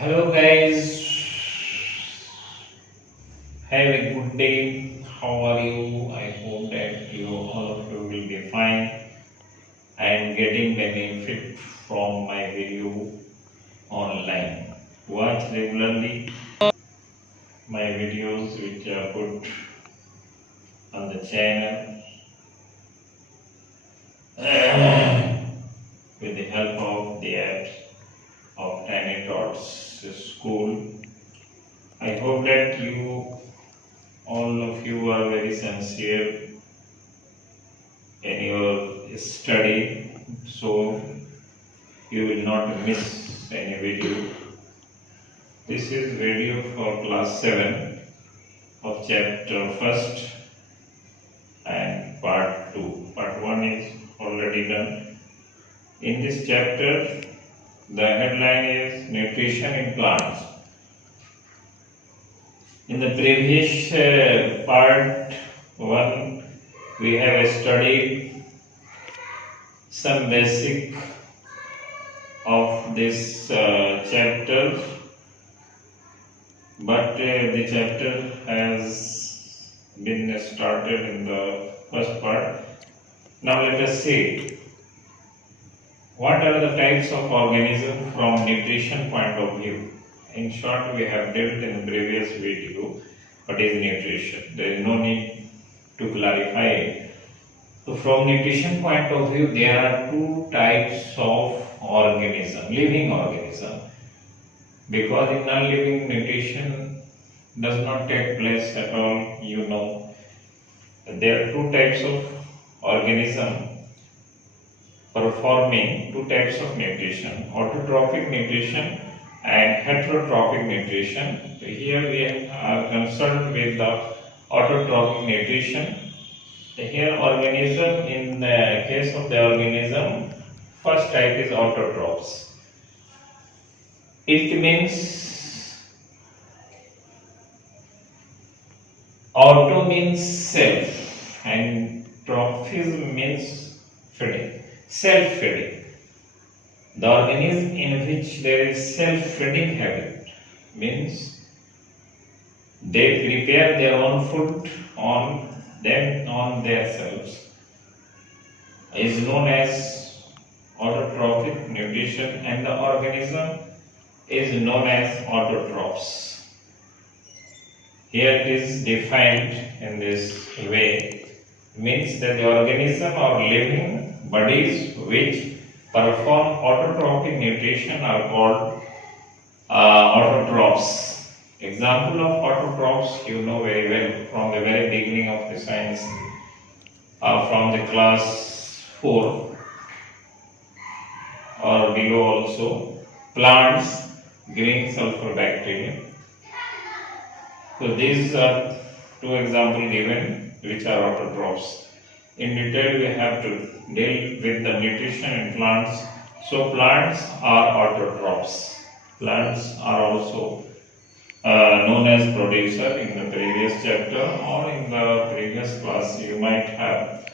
Hello guys, have a good day. How are you? I hope that you all of you will be fine and getting benefit from my video online. Watch regularly my videos which are put on the channel with the help of the apps of Tiny Tots School. I hope that all of you are very sincere in your study, so you will not miss any video. This is video for class 7 of chapter 1st and part 2. Part 1 is already done. In this chapter, the headline is Nutrition in Plants. In the previous part 1, we have studied some basic of this chapter, but the chapter has been started in the first part. Now let us see what are the types of organisms from nutrition point of view. In short, we have dealt in the previous video what is nutrition. There is no need to clarify it. So from nutrition point of view, there are two types of organism, living organism. Because in non-living nutrition does not take place at all, you know. There are two types of organism performing two types of nutrition, autotrophic nutrition and heterotrophic nutrition. Here we are concerned with the autotrophic nutrition. Here organism, in the case of the organism, first type is autotrophs. It means, auto means self and trophism means feeding, self-feeding. The organism in which there is self-feeding habit means they prepare their own food on themselves is known as autotrophic nutrition, and the organism is known as autotrophs. Here it is defined in this way, means that the organism or living bodies which perform autotrophic nutrition are called autotrophs. Example of autotrophs you know very well from the very beginning of the science, from the class 4 or below also. Plants, green sulfur bacteria. So these are two examples given which are autotrophs. In detail we have to deal with the nutrition in plants. So plants are autotrophs. Plants are also known as producer. In the previous chapter or in the previous class you might have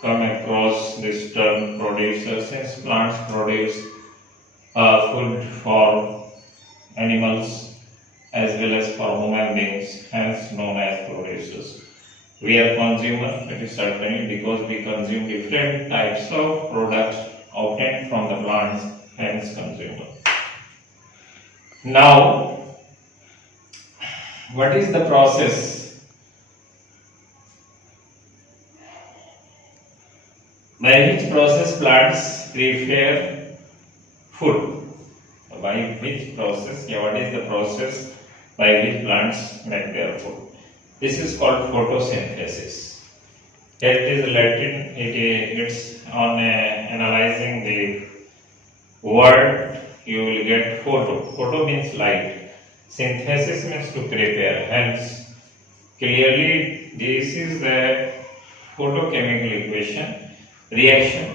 come across this term producer, since plants produce food for animals as well as for human beings, hence known as producers. We are consumers, it is certainly because we consume different types of products obtained from the plants, hence consumer. Now, what is the process by which process plants prepare food? By which process? What is the process by which plants make their food? This is called photosynthesis. It is Latin. It's on analyzing the word. You will get photo. Photo means light. Synthesis means to prepare. Hence, clearly this is the photochemical equation reaction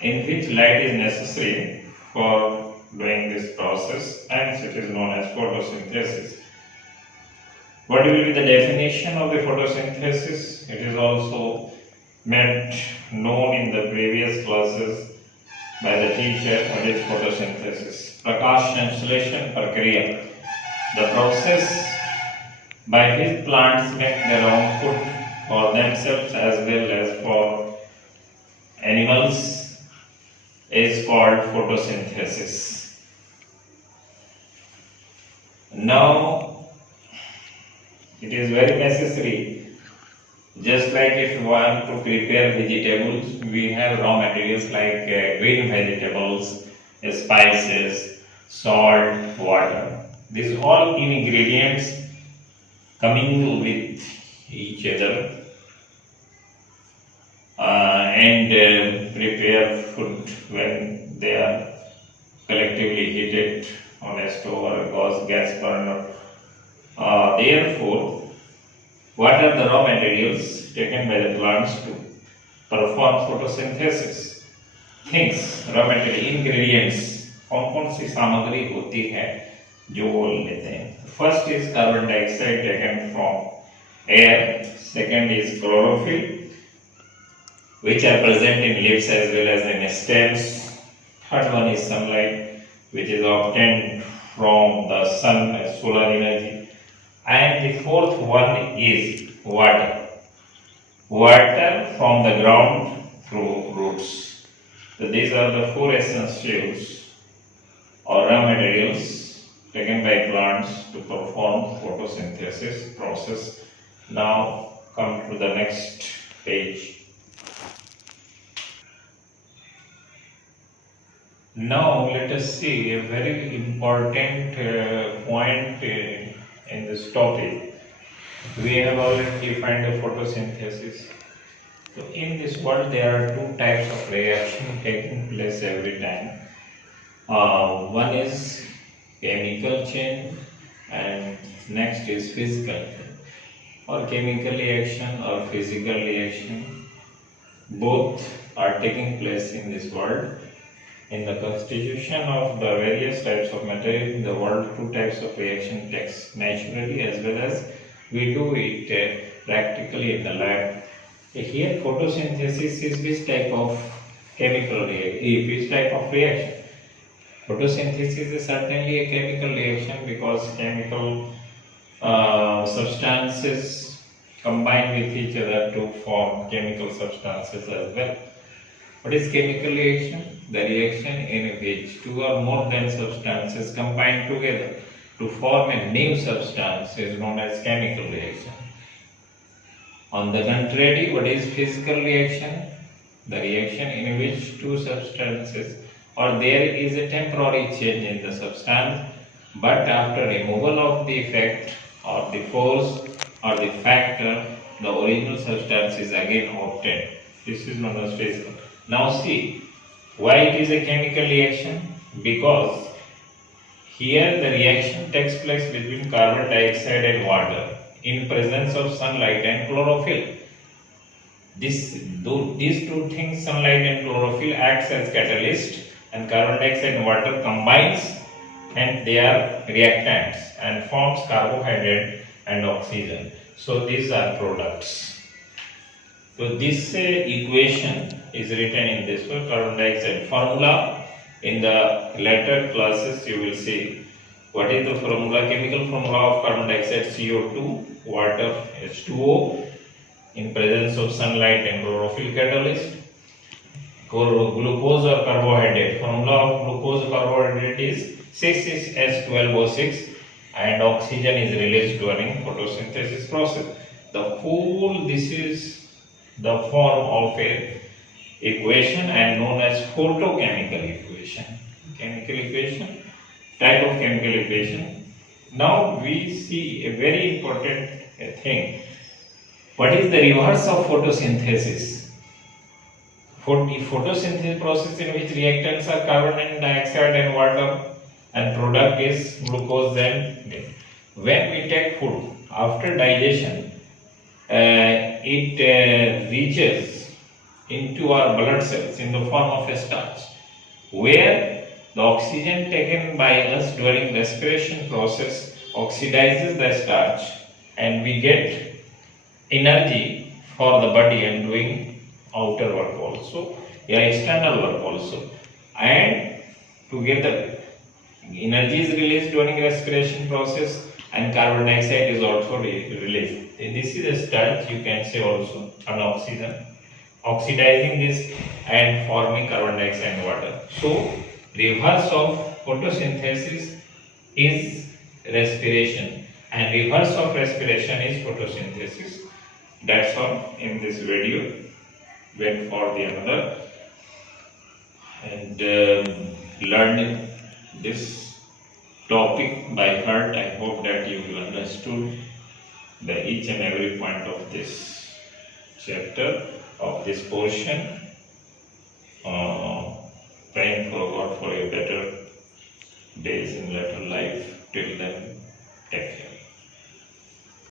in which light is necessary for doing this process. Hence, it is known as photosynthesis. What will be the definition of the photosynthesis? It is also made known in the previous classes by the teacher. What is photosynthesis? प्रकाश संश्लेषण प्रक्रिया, the process by which plants make their own food for themselves as well as for animals is called photosynthesis. Now, it is very necessary, just like if you want to prepare vegetables, we have raw materials like green vegetables, spices, salt, water. These all ingredients coming with each other and prepare food when they are collectively heated on a stove or a gas burner. Therefore, what are the raw materials taken by the plants to perform photosynthesis? Things, raw material, ingredients, कौन सी सामग्री होती है जो वो लेते हैं? First is carbon dioxide taken from air. Second is chlorophyll, which are present in leaves as well as in stems. Third one is sunlight, which is obtained from the sun as solar energy. And the fourth one is water. Water from the ground through roots. So these are the four essentials or raw materials taken by plants to perform photosynthesis process. Now come to the next page. Now let us see a very important point in this topic. We have already defined the photosynthesis. So in this world there are two types of reaction taking place every time. One is chemical change and next is physical change, or chemical reaction or physical reaction. Both are taking place in this world. In the constitution of the various types of material in the world, two types of reaction takes naturally as well as we do it practically in the lab. Here photosynthesis is which type of chemical reaction, which type of reaction? Photosynthesis is certainly a chemical reaction because chemical substances combine with each other to form chemical substances as well. What is chemical reaction? The reaction in which two or more than substances combine together to form a new substance is known as chemical reaction. On the contrary, what is physical reaction? The reaction in which two substances or there is a temporary change in the substance, but after removal of the effect or the force or the factor, the original substance is again obtained. This is known as physical. Now see, why it is a chemical reaction? Because here the reaction takes place between carbon dioxide and water in presence of sunlight and chlorophyll. These two things, sunlight and chlorophyll, acts as catalyst, and carbon dioxide and water combines and they are reactants and forms carbohydrate and oxygen. So these are products. So this equation is written in this way, carbon dioxide formula. In the later classes you will see what is the formula, chemical formula of carbon dioxide, CO2, water, H2O, in presence of sunlight and chlorophyll catalyst. Glucose or carbohydrate, formula of glucose or carbohydrate is 6H12O6 and oxygen is released during photosynthesis process. The whole, this is the form of a equation and known as photochemical equation. Chemical equation, type of chemical equation. Now we see a very important thing. What is the reverse of photosynthesis? Photosynthesis process in which reactants are carbon dioxide and water and product is glucose and when we take food after digestion it reaches into our blood cells in the form of a starch where the oxygen taken by us during respiration process oxidizes the starch and we get energy for the body and doing outer work also, external work also, and together Energy is released during respiration process, and carbon dioxide is also released. This is a starch, you can say also an oxygen, oxidizing this and forming carbon dioxide and water. So reverse of photosynthesis is respiration, and reverse of respiration is photosynthesis. That's all in this video. Wait for the another and learn this topic by heart. I hope that you will understood the each and every point of this chapter, of this portion. Praying for God for a better days in later life. Till then, take care.